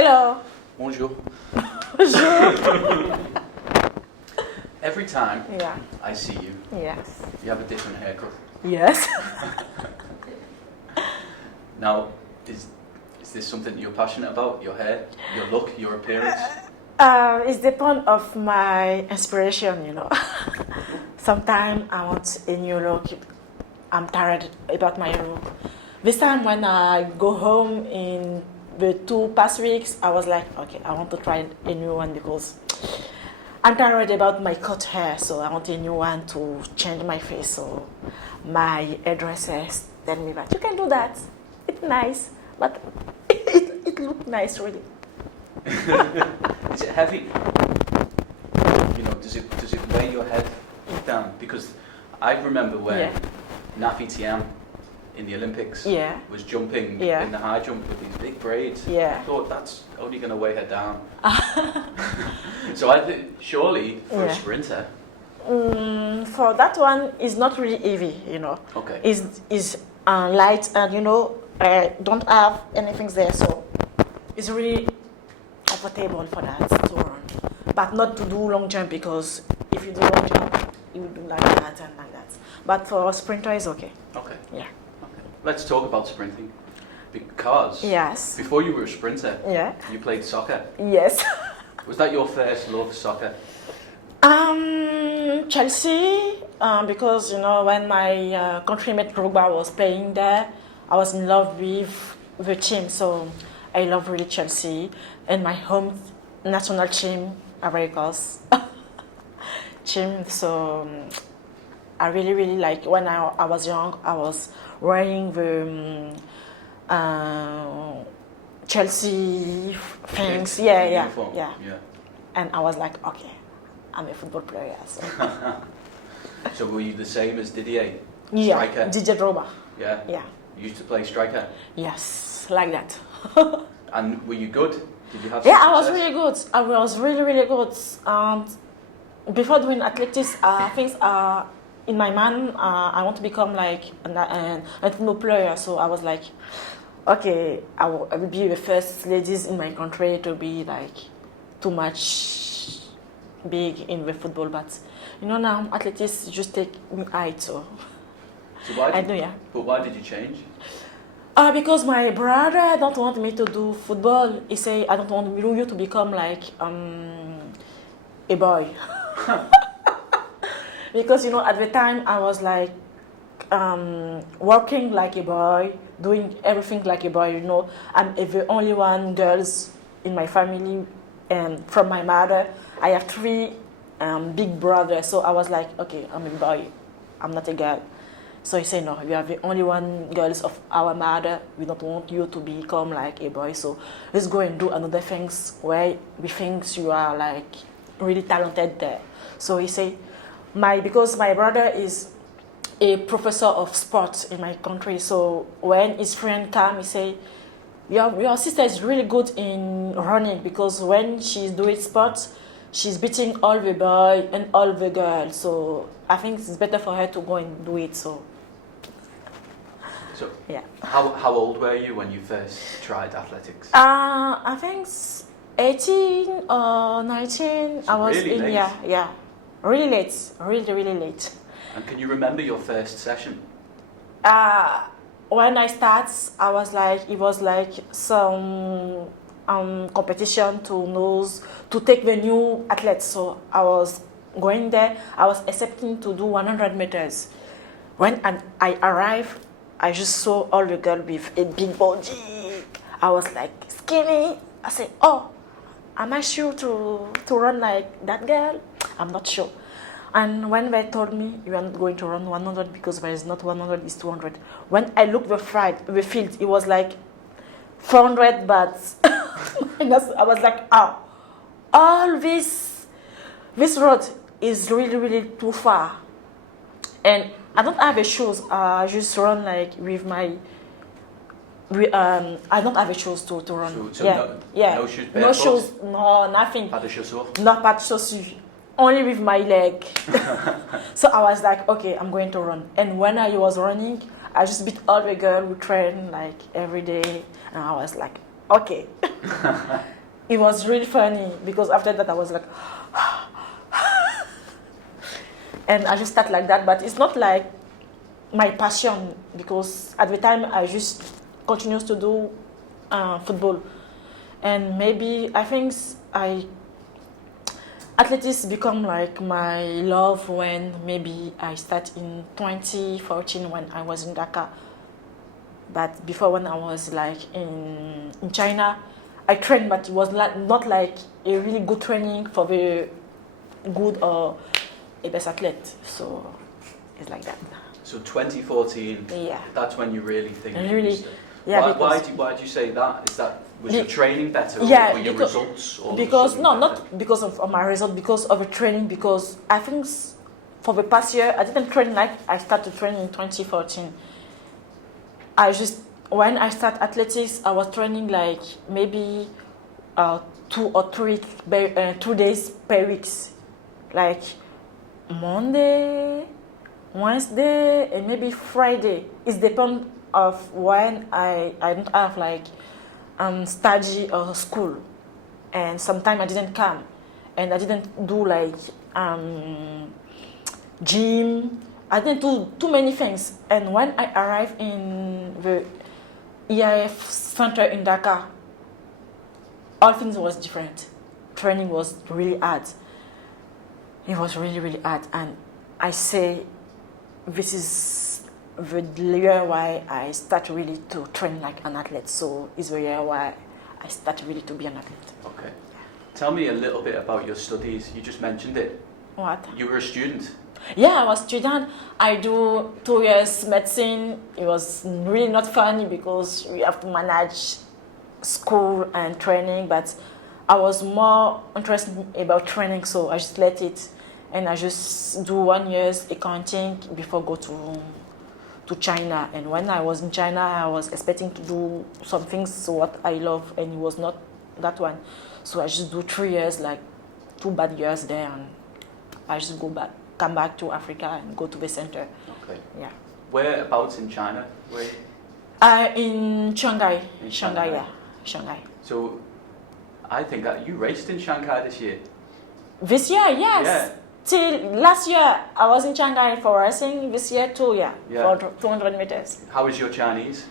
Hello. Bonjour. Bonjour. Every time Yeah. I see you, Yes. you have a different haircut. Yes. Now, is this something you're passionate about? Your hair, your look, your appearance? It depends of my inspiration, you know. Sometimes I want a new look. I'm tired about my look. This time when I go home in the 2 past weeks, I was like, okay, I want to try a new one because I'm tired about my cut hair, so I want a new one to change my face. So my hairdressers tell me that you can do that. It's nice, but it looks nice really. Is it heavy? You know, does it weigh your head down? Because I remember when Nafi Tiam in the Olympics was jumping in the high jump with these big braids. I thought that's only going to weigh her down. So I think surely for a sprinter. For that one, it's not really heavy, you know. Okay. It's light and you know don't have anything there, so it's really comfortable for that to run, but not to do long jump because if you do long jump, you will do like that and like that. But for a sprinter, it's okay. Okay. Yeah. Okay. Let's talk about sprinting, because before you were a sprinter, you played soccer. Yes. Was that your first love, soccer? Chelsea, because you know when my countrymate Drogba was playing there, I was in love with the team, so I love really Chelsea and my home national team, Ivory Coast team. So I really like when I was young. I was wearing the Chelsea things, uniform. yeah, and I was like, okay, I'm a football player. So, so were you the same as Didier? Yeah, Striker? Didier Drogba. Yeah. Yeah. You used to play striker? Yes, like that. And were you good? Did you have Yeah, success? I was really good. I was really good. Before doing athletics, things in my mind, I want to become like an football player. So I was like, okay, I will be the first ladies in my country to be like too much big in the football. But you know now athletics just take me height. So why I know, But why did you change? Because my brother don't want me to do football. He say I don't want you to become like a boy. Because you know at the time I was like working like a boy, doing everything like a boy. You know, I'm the only one girls in my family, and from my mother I have 3 big brothers. So I was like, okay, I'm a boy, I'm not a girl. So he said, no, you are the only one girls of our mother. We don't want you to become like a boy. So let's go and do another things where we think you are like really talented there. So he said, because my brother is a professor of sports in my country. So when his friend came, he said, your sister is really good in running because when she's doing sports, she's beating all the boys and all the girls. So I think it's better for her to go and do it. So yeah. How old were you when you first tried athletics? I think 18 or 19. So I was really in late. yeah, really late, really late. And can you remember your first session? When I start, I was like, it was like some competition to take the new athletes. So I was going there. I was accepting to do 100 meters. When I arrived, I just saw all the girls with a big body. I was like skinny. I said, oh, am I sure to run like that girl? I'm not sure. And when they told me you are not going to run 100 because there is not 100, it's 200. When I looked the field, it was like 400, but I was like, oh, all this road is really too far, and I don't have a shoes. I just run like with my. I don't have a shoes to run. So no shoes, no shoes, no nothing. Pas de chaussures. Not pas de chaussures. Only with my leg. So I was like, okay, I'm going to run. And when I was running, I just beat all the girls who train like every day, and I was like, okay. it was really funny because after that I was like, and I just start like that. But it's not like my passion because at the time I just continues to do football, and maybe I think athletics become like my love when maybe I start in 2014 when I was in Dhaka. But before, when I was like in China, I trained, but it was not like a really good training for the good or a best athlete. So it's like that. So 2014, Yeah. that's when you really think. And really, you yeah. why do you say that? Is that was your training better, Yeah, or your because- results? Or because something no, better? not because of my result, because of the training. Because I think for the past year, I didn't train like I started training in 2014. When I start athletics, I was training like maybe 2 or 3 2 days per week, like Monday, Wednesday, and maybe Friday. It depends of when I don't have like study or school, and sometimes I didn't come, and I didn't do like gym. I didn't do too many things. And when I arrived in the IAAF center in Dhaka, all things was different. Training was really hard. It was really, really hard. And I say this is the year why I start really to train like an athlete. So it's the year why I start really to be an athlete. Okay. Tell me a little bit about your studies. You just mentioned it. What? You were a student. Yeah, I was student. I do 2 years medicine. It was really not funny because we have to manage school and training, but I was more interested about training, so I just let it, and I just do 1 year's accounting before go to China. And when I was in China, I was expecting to do some things what I love, and it was not that one. So I just do 3 years, like 2 bad years there, and I just come back to Africa and go to the center. Okay. Yeah. Whereabouts in China were you? In Shanghai. In Shanghai, Shanghai. yeah. Shanghai. So, I think that you raced in Shanghai this year. This year, yes. Yeah. Till last year, I was in Shanghai for racing. This year too, yeah. Yeah. For 200 meters. How is your Chinese?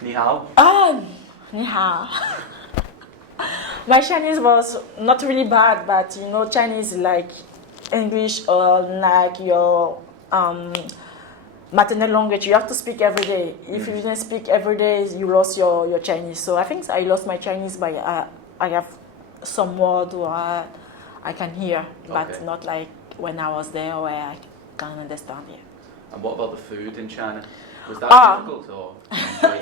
Ni hao? Ni hao. My Chinese was not really bad, but you know, Chinese like English or like your maternal language. You have to speak every day. If you didn't speak every day, you lost your Chinese. So I think I lost my Chinese by I have some word or I can hear, but Okay. not like when I was there where I can understand. Yeah. And what about the food in China? Was that difficult or?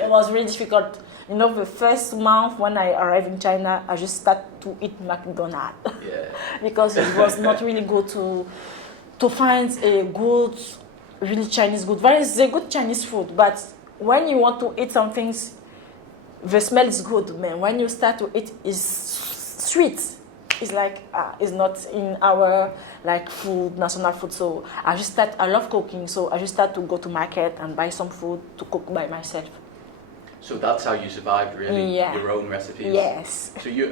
It was really difficult. You know, the first month when I arrived in China, I just started to eat McDonald's Yeah. because it was not really good to find a good, really Chinese food. There is a good Chinese food, but when you want to eat some things, the smell is good, man. When you start to eat, it's sweet. It's like it's not in our like food, national food. So I love cooking, so I just start to go to market and buy some food to cook by myself. So that's how you survived, really. Yeah. Your own recipes. Yes. So you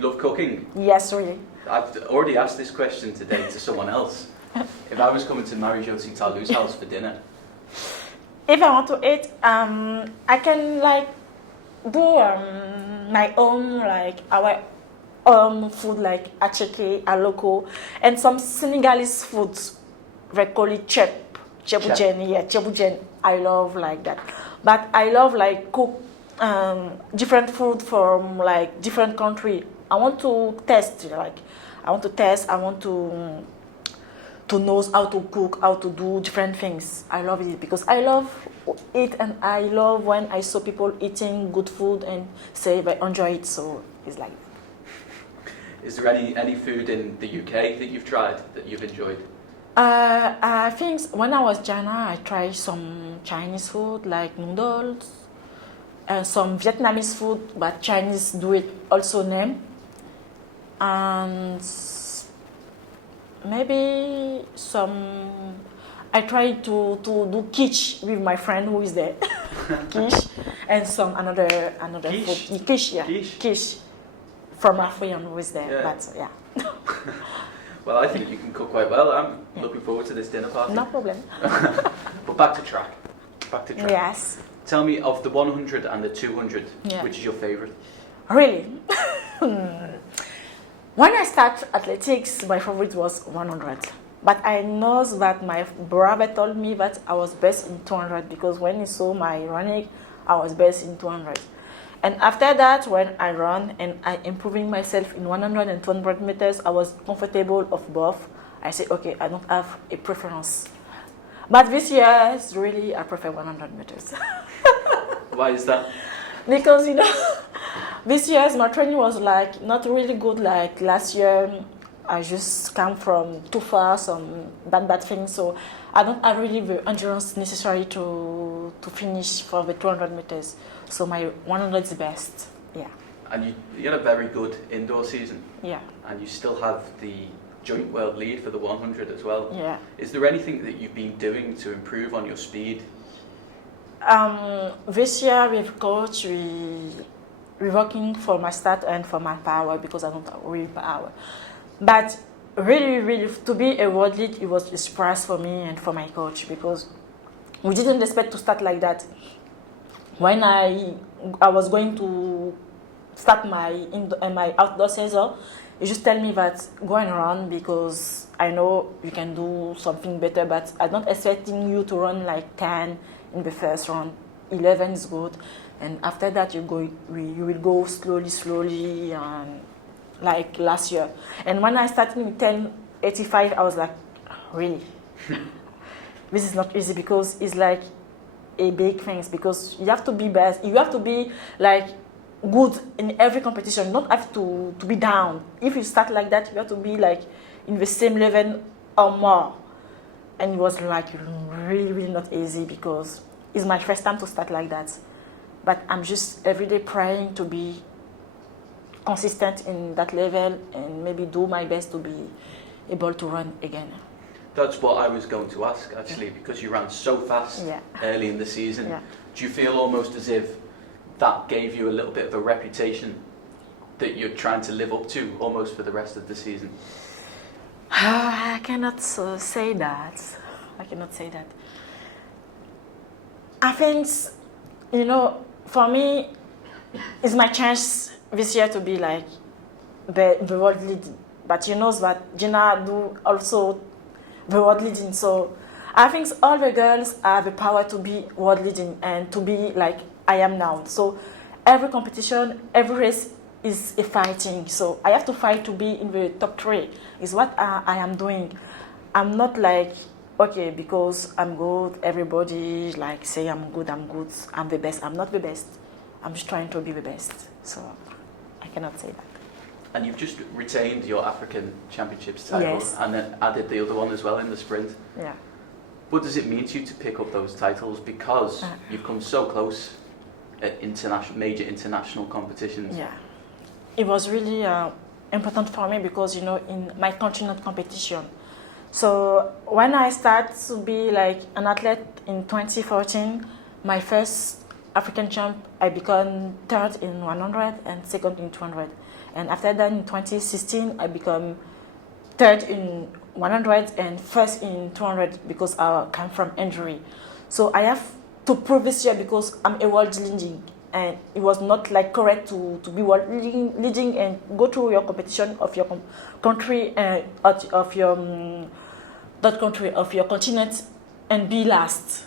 love cooking. Yes, really. I've already asked this question today to someone else. If I was coming to Marie-Josée Ta Lou's house for dinner, If I want to eat, I can like do my own like our food like acheke, aloko, and some Senegalese foods. They call it chebujen. Yeah, chebujen. I love like that, but I love like cook different food from like different country. I want to test. I want to know how to cook, how to do different things. I love it because I love it, and I love when I saw people eating good food and say they enjoy it. So it's like. is there any food in the UK that you've tried that you've enjoyed? I think when I was in China, I tried some Chinese food like noodles, and some Vietnamese food, but Chinese do it also name, and maybe some. I tried to do quiche with my friend who is there, quiche, and some another Quiche? food. Quiche, yeah, Quiche? quiche. from halfway onwards there. Yeah. But yeah. Well, I think you can cook quite well. I'm looking forward to this dinner party. No problem. But back to track. Back to track. Yes. Tell me, of the 100 and the 200, Yeah. which is your favourite? Really? When I started athletics, my favorite was 100. But I know that my brother told me that I was best in 200 because when he saw my running, I was best in 200. And after that, when I run and I improving myself in 100 and 200 meters, I was comfortable of both. I say, okay, I don't have a preference. But this year, really, I prefer 100 meters. Why is that? Because, you know, this year my training was like not really good like last year. I just come from too far, some bad things. So I don't have really the endurance necessary to finish for the 200 meters. So my 100 is the best. Yeah. And you had a very good indoor season. Yeah. And you still have the joint world lead for the 100 as well. Yeah. Is there anything that you've been doing to improve on your speed? This year with coach, we're working for my start and for my power because I don't have real power. But really, to be a world lead, it was a surprise for me and for my coach because we didn't expect to start like that. When I was going to start my outdoor season, you just tell me that go and run because I know you can do something better, but I'm not expecting you to run like 10 in the first round. 11 is good, and after that you will go slowly, and like last year. And when I started in 10:85, I was like, really, this is not easy because it's like a big thing because you have to be best. You have to be like good in every competition, not have to be down. If you start like that, you have to be like in the same level or more. And it was like really not easy because it's my first time to start like that. But I'm just every day praying to be consistent in that level and maybe do my best to be able to run again. That's what I was going to ask actually, because you ran so fast early in the season. Yeah. Do you feel almost as if that gave you a little bit of a reputation that you're trying to live up to almost for the rest of the season? I cannot say that. I cannot say that. I think, you know, for me, it's my chance this year to be like the world leading. But you know that Gina do also the world leading. So I think all the girls have the power to be world leading and to be like I am now. So every competition, every race is a fighting. So I have to fight to be in the top 3. Is what I am doing. I'm not like, okay, because I'm good, everybody like say I'm good, I'm the best. I'm not the best. I'm just trying to be the best. So I cannot say that. And you've just retained your African Championships title and then added the other one as well in the sprint. Yeah. What does it mean to you to pick up those titles because you've come so close at major international competitions? Yeah. It was really important for me because, you know, in my continent competition. So when I started to be like an athlete in 2014, my first African champ, I became 3rd in 100 and 2nd in 200. And after that, in 2016, I became 3rd in 100 and 1st in 200 because I came from injury. So I have to prove this year because I'm a world leading. And it was not like correct to be world leading and go to your competition of your country of your not country of your continent and be last.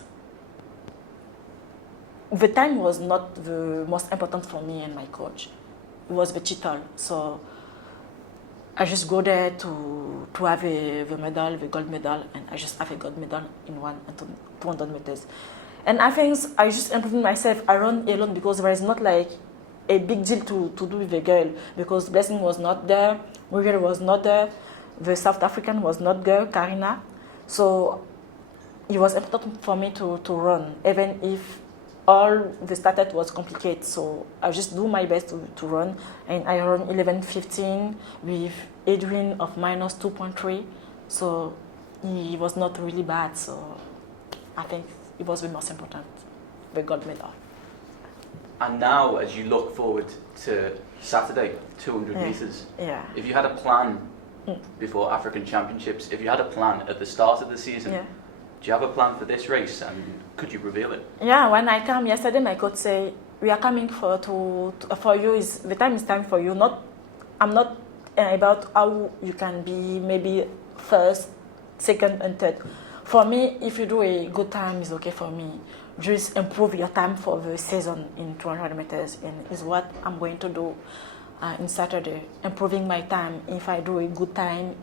The time was not the most important for me and my coach. It was the title. So I just go there to have the medal, the gold medal, and I just have a gold medal in 1 and 200 meters. And I think I just improved myself. I run alone because there is not like a big deal to do with the girl because Blessing was not there, Muriel was not there, the South African was not there, Karina. So it was important for me to run, even if all the started was complicated. So I just do my best to run, and I run 11:15 with Edwin of minus 2.3. So he was not really bad. So I think it was the most important, the gold medal. And now, as you look forward to Saturday, 200 meters, Yeah. if you had a plan before African Championships, if you had a plan at the start of the season, do you have a plan for this race, and could you reveal it? Yeah, when I come yesterday, my coach say, we are coming for you, is the time is time for you. I'm not about how you can be maybe first, second and third. For me, if you do a good time, it's okay for me. Just improve your time for the season in 200 meters, and is what I'm going to do in Saturday. Improving my time. If I do a good time,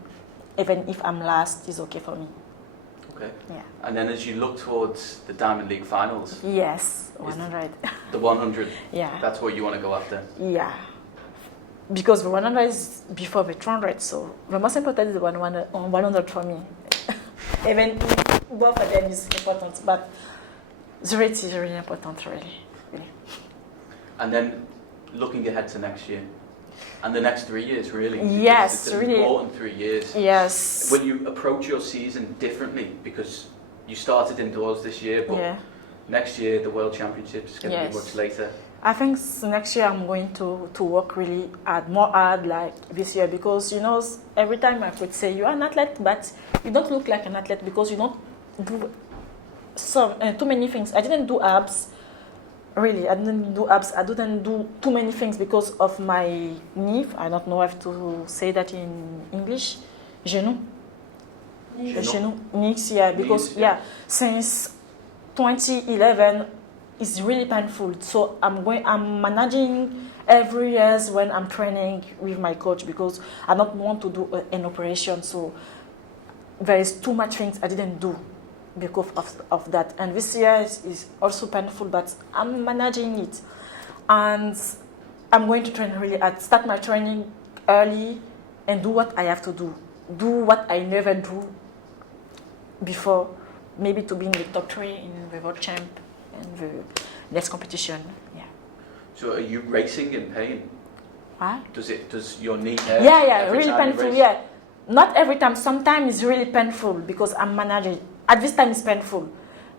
even if I'm last, is okay for me. Okay. Yeah. And then as you look towards the Diamond League finals. Yes, 100. The 100. Yeah. That's what you want to go after. Yeah. Because the 100 is before the 200, so the most important is the 100 for me. Even if both of them is important, but the race is really important, really. And then looking ahead to next year and the next 3 years, really. Yes, it's an really important 3 years. Yes. Will you approach your season differently because you started indoors this year, but next year the World Championships is going to be much later? I think next year I'm going to work really hard, more hard like this year, because you know every time I could say you are an athlete, but you don't look like an athlete because you don't do too many things. I didn't do abs. Really, I didn't do abs. I didn't do too many things because of my knee. I don't know how to say that in English. Genou. Genou. Knees, yeah. Because since 2011, it's really painful. So I'm managing every year when I'm training with my coach because I don't want to do an operation. So there is too much things I didn't do because of that, and this year is also painful, but I'm managing it, and I'm going to train really hard, start my training early and do what I have to do what I never do before, maybe to be in the top 3 in the world champ and the next competition. So are you racing in pain? What? Does your knee hurt? Yeah, really painful. Yeah, not every time. Sometimes it's really painful because I'm managing. At this time it's painful.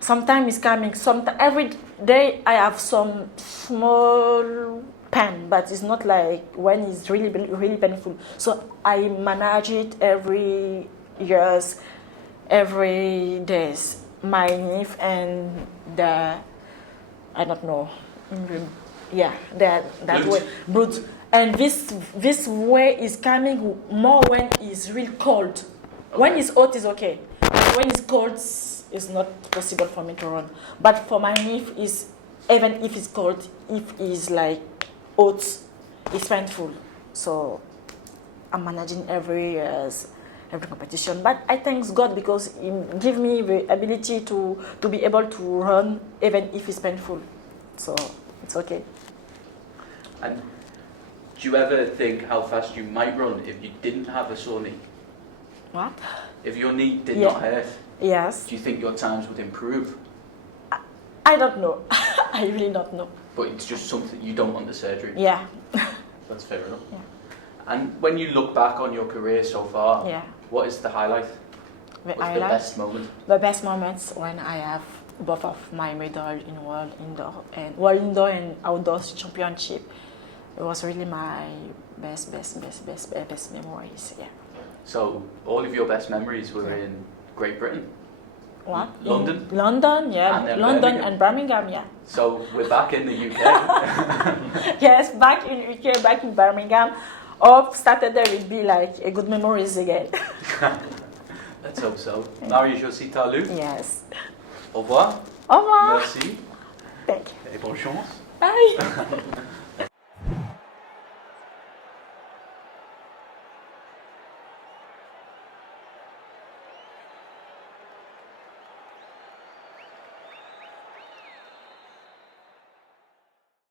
Sometimes it's coming. Every day I have some small pain, but it's not like when it's really, really painful. So I manage it every years, every days. My knee and the, I don't know, that way, brute. And this way is coming more when it's real cold. Okay. When it's hot, it's okay. When it's cold, it's not possible for me to run. But for my knee, even if it's cold, if it's like hot, it's painful. So I'm managing every competition. But I thank God because He give me the ability to be able to run even if it's painful. So it's okay. And do you ever think how fast you might run if you didn't have a sore knee? What? If your knee did not hurt, yes. Do you think your times would improve? I don't know. I really don't know. But it's just something you don't want the surgery? Yeah. That's fair enough. Yeah. And when you look back on your career so far, what is the highlight? What's the best moment? The best moments when I have both of my medal in World Indoor and Outdoor Championship. It was really my best memories. Yeah. So all of your best memories were in Great Britain? What? London? In London, yeah. And London and Birmingham, yeah. So we're back in the UK? Yes, back in UK, back in Birmingham. Hope Saturday will be like a good memories again. Let's hope so. Marie-Josée Ta Lou? Yes. Au revoir. Au revoir. Merci. Thank you. Et bonne chance. Bye.